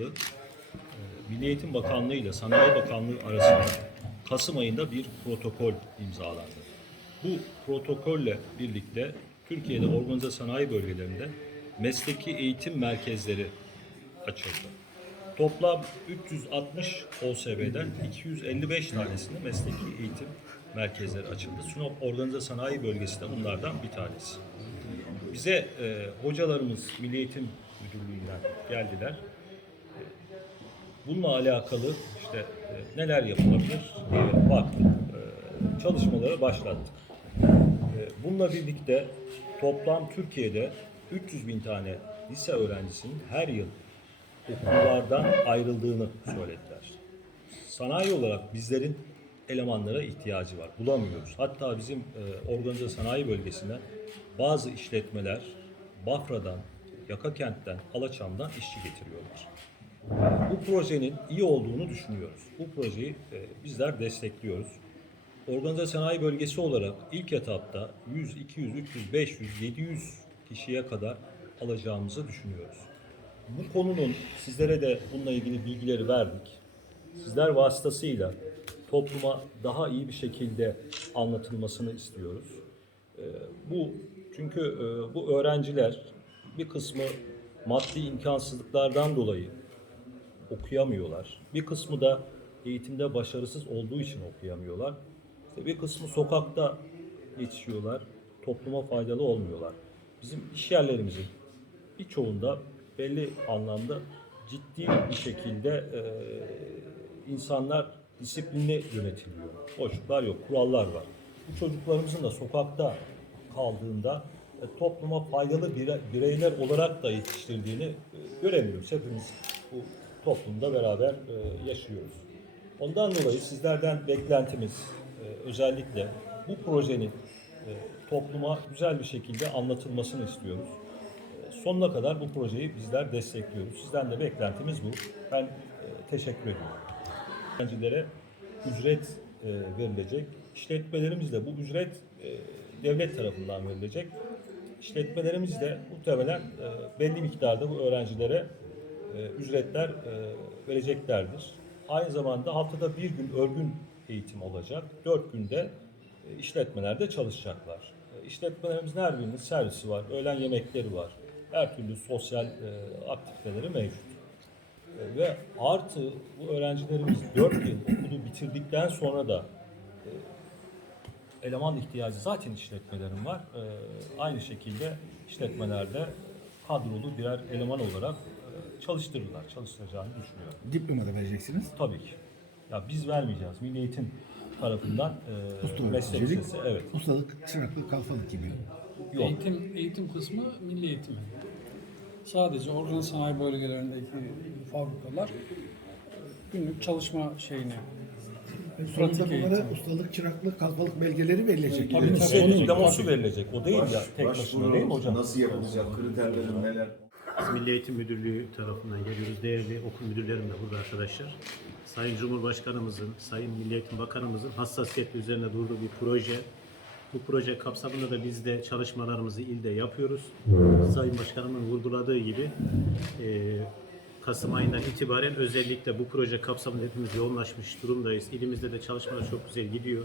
e, Milli Eğitim Bakanlığı ile Sanayi Bakanlığı arasında Kasım ayında bir protokol imzalandı. Bu protokolle birlikte Türkiye'de organize sanayi bölgelerinde mesleki eğitim merkezleri açıldı. Toplam 360 OSB'den 255 tanesinde mesleki eğitim merkezleri açıldı. Sinop Organize Sanayi Bölgesi de bunlardan bir tanesi. Bize e, hocalarımız Milli Eğitim Müdürlüğü'nden geldiler. Bununla alakalı işte e, neler yapılabilir diye baktık. E, çalışmaları başlattık. E, bununla birlikte toplam Türkiye'de 300 bin tane lise öğrencisinin her yıl okullardan ayrıldığını söylediler. Sanayi olarak bizlerin elemanlara ihtiyacı var. Bulamıyoruz. Hatta bizim e, organize sanayi bölgesine bazı işletmeler Bafra'dan, Yakakent'ten, Alaçam'dan işçi getiriyorlar. Bu projenin iyi olduğunu düşünüyoruz. Bu projeyi e, bizler destekliyoruz. Organize sanayi bölgesi olarak ilk etapta 100, 200, 300, 500, 700 kişiye kadar alacağımızı düşünüyoruz. Bu konunun sizlere de bununla ilgili bilgileri verdik. Sizler vasıtasıyla topluma daha iyi bir şekilde anlatılmasını istiyoruz. Ee, Bu çünkü e, bu öğrenciler bir kısmı maddi imkansızlıklardan dolayı okuyamıyorlar. Bir kısmı da eğitimde başarısız olduğu için okuyamıyorlar. İşte bir kısmı sokakta yetişiyorlar, topluma faydalı olmuyorlar. Bizim iş yerlerimizin birçoğunda belli anlamda ciddi bir şekilde e, insanlar disiplinli yönetiliyor. Boşluklar yok, kurallar var. Bu çocuklarımızın da sokakta kaldığında e, topluma faydalı bire- bireyler olarak da yetiştirildiğini e, göremiyoruz. Hepimiz bu toplumda beraber e, yaşıyoruz. Ondan dolayı sizlerden beklentimiz e, özellikle bu projenin e, topluma güzel bir şekilde anlatılmasını istiyoruz. Sonuna kadar bu projeyi bizler destekliyoruz. Sizden de beklentimiz bu. Ben teşekkür ediyorum. Öğrencilere ücret verilecek. İşletmelerimizde bu ücret devlet tarafından verilecek. İşletmelerimiz de muhtemelen belli miktarda bu öğrencilere ücretler e, vereceklerdir. Aynı zamanda haftada bir gün örgün eğitim olacak. Dört günde e, işletmelerde çalışacaklar. E, İşletmelerimizin her birinin servisi var, öğlen yemekleri var. Her türlü sosyal e, aktiviteleri mevcut. E, Ve artı bu öğrencilerimiz 4 yıl okulu bitirdikten sonra da e, eleman ihtiyacı zaten işletmelerin var. E, Aynı şekilde işletmelerde kadrolu birer eleman olarak e, çalıştırırlar, çalıştıracağını düşünüyorum. Diploma da vereceksiniz. Tabii ki. Ya biz vermeyeceğiz. Milli Eğitim tarafından e, Usta meslek lisesi, evet. ustalık, çıraklık, kalfalık gibi. Yok. Eğitim, eğitim kısmı milli eğitimi. Sadece organize sanayi bölgelerindeki fabrikalar e, günlük çalışma şeyini, Sonunda pratik bunlara eğitim. ustalık, çıraklık, kalfalık belgeleri verilecek. Tabii, tabii. Lise Onun- diploması verilecek. O değil ya tek Baş- başına değil mi hocam? Nasıl yapılacak? Kriterleri neler? Milli Eğitim Müdürlüğü tarafından geliyoruz. Değerli okul müdürlerim de burada arkadaşlar. Sayın Cumhurbaşkanımızın, Sayın Milli Eğitim Bakanımızın hassasiyetle üzerine durduğu bir proje. Bu proje kapsamında da biz de çalışmalarımızı ilde yapıyoruz. Sayın Başkanımın vurguladığı gibi e, Kasım ayından itibaren özellikle bu proje kapsamında hepimiz yoğunlaşmış durumdayız. İlimizde de çalışmalar çok güzel gidiyor.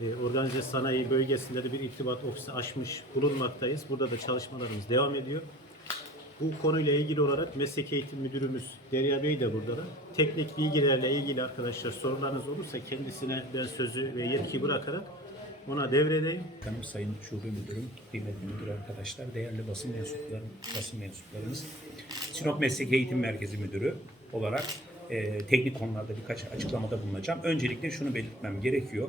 E, organize sanayi bölgesinde de bir irtibat ofisi açmış bulunmaktayız. Burada da çalışmalarımız devam ediyor. Bu konuyla ilgili olarak meslek eğitim müdürümüz Derya Bey de burada da. Teknik bilgilerle ilgili arkadaşlar sorularınız olursa kendisine ben sözü ve yetki bırakarak ona devredeyim. Başkanım, Sayın Şube Müdürüm, kıymetli müdür arkadaşlar, değerli basın mensuplarım, basın mensuplarımız. Sinop Meslek Eğitim Merkezi Müdürü olarak e, teknik konularda birkaç açıklamada bulunacağım. Öncelikle şunu belirtmem gerekiyor.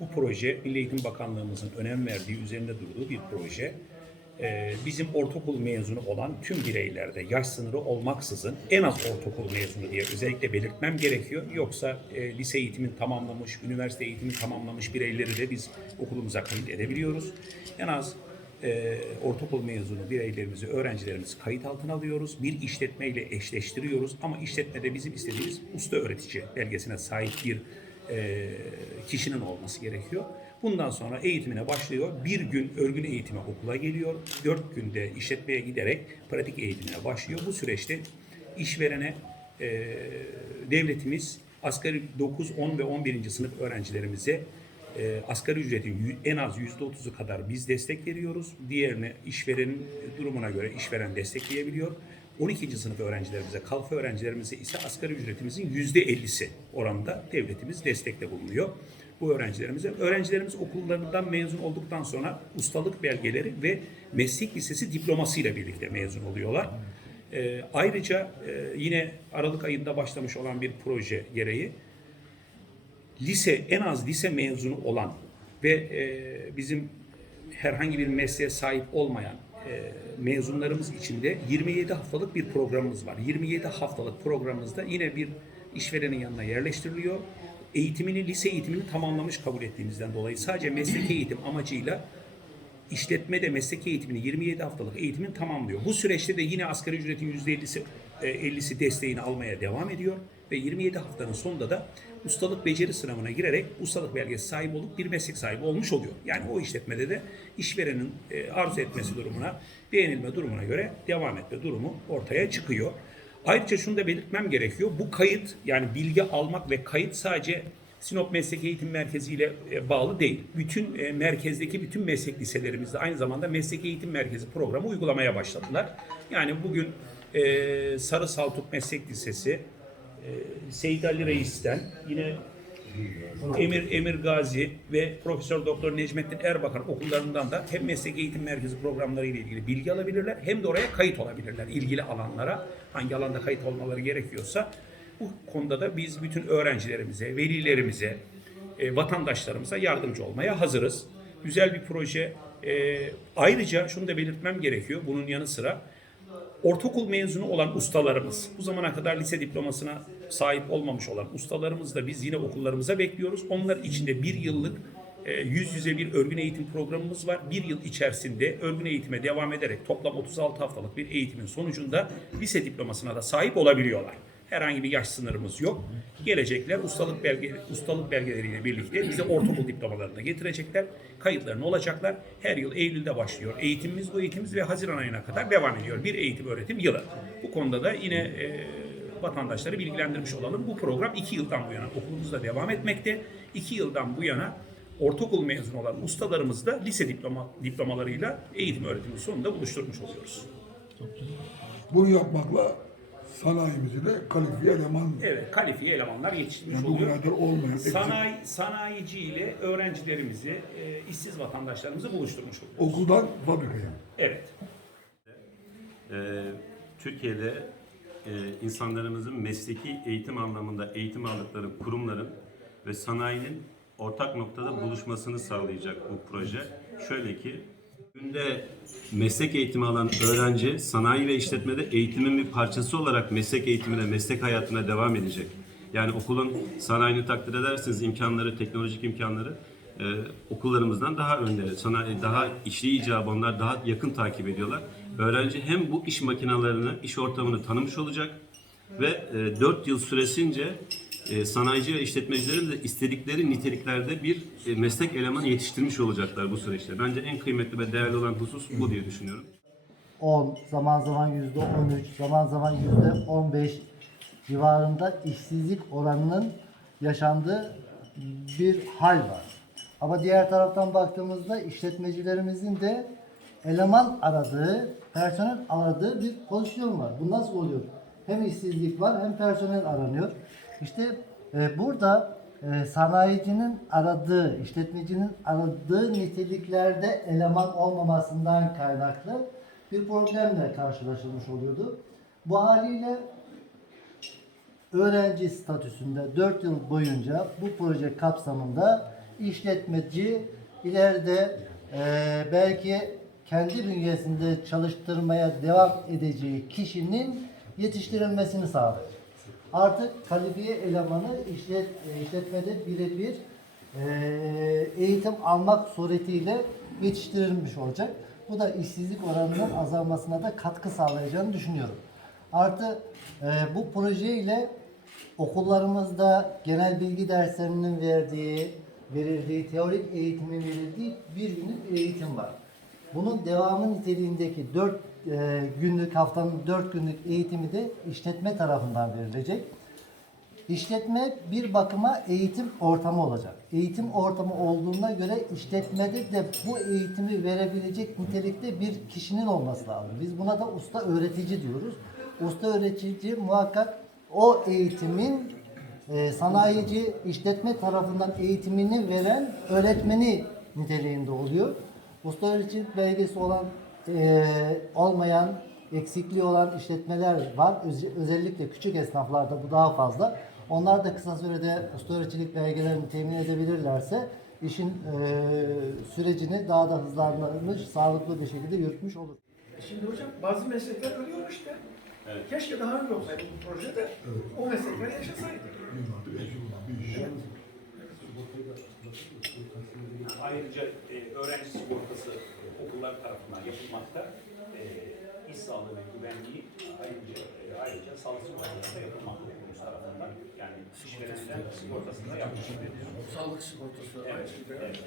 Bu proje Milli Eğitim Bakanlığımızın önem verdiği, üzerinde durduğu bir proje. E, bizim ortaokul mezunu olan tüm bireylerde yaş sınırı olmaksızın en az ortaokul mezunu diye özellikle belirtmem gerekiyor. Yoksa e, lise eğitimini tamamlamış, üniversite eğitimini tamamlamış bireyleri de biz okulumuza kayıt edebiliyoruz. En az e, ortaokul mezunu bireylerimizi, öğrencilerimizi kayıt altına alıyoruz. Bir işletmeyle eşleştiriyoruz ama işletmede bizim istediğimiz usta öğretici belgesine sahip bir e, kişinin olması gerekiyor. Bundan sonra eğitimine başlıyor. Bir gün örgün eğitime okula geliyor. Dört günde işletmeye giderek pratik eğitimine başlıyor. Bu süreçte işverene e, devletimiz asgari 9, 10 ve 11. sınıf öğrencilerimize e, asgari ücretin en az %30'u kadar biz destek veriyoruz. Diğerini işverenin durumuna göre işveren destekleyebiliyor. 12. sınıf öğrencilerimize, kalfa öğrencilerimize ise asgari ücretimizin %50'si oranında devletimiz destekte bulunuyor. Bu öğrencilerimize, öğrencilerimiz okullarından mezun olduktan sonra ustalık belgeleri ve meslek lisesi diplomasıyla birlikte mezun oluyorlar. Ee, ayrıca e, yine Aralık ayında başlamış olan bir proje gereği lise en az lise mezunu olan ve e, bizim herhangi bir mesleğe sahip olmayan e, mezunlarımız için de 27 haftalık bir programımız var. 27 haftalık programımızda yine bir işverenin yanına yerleştiriliyor. Eğitimini, lise eğitimini tamamlamış kabul ettiğimizden dolayı sadece mesleki eğitim amacıyla işletmede meslek eğitimini 27 haftalık eğitimin tamamlıyor. Bu süreçte de yine asgari ücretin %50'si e, 50'si desteğini almaya devam ediyor ve 27 haftanın sonunda da ustalık beceri sınavına girerek ustalık belgesi sahibi olup bir meslek sahibi olmuş oluyor. Yani o işletmede de işverenin e, arzu etmesi durumuna, beğenilme durumuna göre devam etme durumu ortaya çıkıyor. Ayrıca şunu da belirtmem gerekiyor. Bu kayıt yani bilgi almak ve kayıt sadece Sinop Meslek Eğitim Merkezi ile e, bağlı değil. Bütün e, merkezdeki bütün meslek liselerimizde aynı zamanda Meslek Eğitim Merkezi programı uygulamaya başladılar. Yani bugün e, Sarı Saltuk Meslek Lisesi, Seyit Ali Reis'ten yine Emir Emir Gazi ve Profesör Doktor Necmettin Erbakan okullarından da hem meslek eğitim merkezi programları ile ilgili bilgi alabilirler hem de oraya kayıt olabilirler ilgili alanlara hangi alanda kayıt olmaları gerekiyorsa bu konuda da biz bütün öğrencilerimize, velilerimize, e, vatandaşlarımıza yardımcı olmaya hazırız. Güzel bir proje. E, ayrıca şunu da belirtmem gerekiyor bunun yanı sıra ortaokul mezunu olan ustalarımız, bu zamana kadar lise diplomasına sahip olmamış olan ustalarımız da biz yine okullarımıza bekliyoruz. Onlar için de bir yıllık e, yüz yüze bir örgün eğitim programımız var. Bir yıl içerisinde örgün eğitime devam ederek toplam 36 haftalık bir eğitimin sonucunda lise diplomasına da sahip olabiliyorlar. Herhangi bir yaş sınırımız yok. Gelecekler ustalık belge ustalık belgeleriyle birlikte bize ortaokul diplomalarını da getirecekler. Kayıtlarını olacaklar. Her yıl Eylül'de başlıyor. Eğitimimiz bu eğitimimiz ve Haziran ayına kadar devam ediyor. Bir eğitim öğretim yılı. Bu konuda da yine e, vatandaşları bilgilendirmiş olalım. Bu program iki yıldan bu yana okulumuzda devam etmekte. İki yıldan bu yana ortaokul mezunu olan ustalarımızı da lise diploma, diplomalarıyla eğitim öğretimin sonunda buluşturmuş oluyoruz. Bunu yapmakla sanayimizi de kalifiye eleman Evet, kalifiye elemanlar yetiştirmiş yani oluyor. bugüne olmayan Sanayi, sanayici ile öğrencilerimizi, e, işsiz vatandaşlarımızı buluşturmuş oluyoruz. okuldan fabrikaya. Evet. Ee, Türkiye'de e, insanlarımızın mesleki eğitim anlamında eğitim aldıkları kurumların ve sanayinin ortak noktada buluşmasını sağlayacak bu proje. Şöyle ki, günde meslek eğitimi alan öğrenci sanayi ve işletmede eğitimin bir parçası olarak meslek eğitimine, meslek hayatına devam edecek. Yani okulun sanayini takdir edersiniz imkanları, teknolojik imkanları e, okullarımızdan daha önde. Sanayi daha işli icabı onlar daha yakın takip ediyorlar. Öğrenci hem bu iş makinalarını, iş ortamını tanımış olacak ve e, 4 yıl süresince e, sanayici ve işletmecilerin de istedikleri niteliklerde bir e, meslek elemanı yetiştirmiş olacaklar bu süreçte. Bence en kıymetli ve değerli olan husus bu diye düşünüyorum. 10, zaman zaman yüzde 13, zaman zaman yüzde 15 civarında işsizlik oranının yaşandığı bir hal var. Ama diğer taraftan baktığımızda işletmecilerimizin de eleman aradığı, personel aradığı bir pozisyon var. Bu nasıl oluyor? Hem işsizlik var hem personel aranıyor. İşte e, burada e, sanayicinin aradığı, işletmecinin aradığı niteliklerde eleman olmamasından kaynaklı bir problemle karşılaşılmış oluyordu. Bu haliyle öğrenci statüsünde 4 yıl boyunca bu proje kapsamında işletmeci ileride eee, belki kendi bünyesinde çalıştırmaya devam edeceği kişinin yetiştirilmesini sağlayacak. Artık kalifiye elemanı işlet, işletmede birebir eee, eğitim almak suretiyle yetiştirilmiş olacak. Bu da işsizlik oranının azalmasına da katkı sağlayacağını düşünüyorum. Artı e, bu proje ile okullarımızda genel bilgi derslerinin verdiği, verildiği, teorik eğitimin verildiği bir günlük eğitim var. Bunun devamı niteliğindeki 4 e, günlük haftanın 4 günlük eğitimi de işletme tarafından verilecek. İşletme bir bakıma eğitim ortamı olacak. Eğitim ortamı olduğuna göre işletmede de bu eğitimi verebilecek nitelikte bir kişinin olması lazım. Biz buna da usta öğretici diyoruz. Usta öğretici muhakkak o eğitimin e, sanayici işletme tarafından eğitimini veren öğretmeni niteliğinde oluyor. Usta öğretici belgesi olan e, olmayan eksikliği olan işletmeler var. Öz- özellikle küçük esnaflarda bu daha fazla. Onlar da kısa sürede usta öğreticilik belgelerini temin edebilirlerse işin e, sürecini daha da hızlandırmış, sağlıklı bir şekilde yürütmüş olur. Şimdi hocam bazı meslekler ölüyor işte. Keşke daha önce olsaydı bu projede o meslekler yaşasaydı. Ayrıca e, öğrenci sigortası okullar tarafından yapılmakta. E, iş sağlığı ve güvenliği ayrıca, e, ayrıca sağlık sigortası da yapılmakta okulumuz tarafından. Yani işverenler sigortasını da yapmış. Sağlık sigortası. Evet, evet.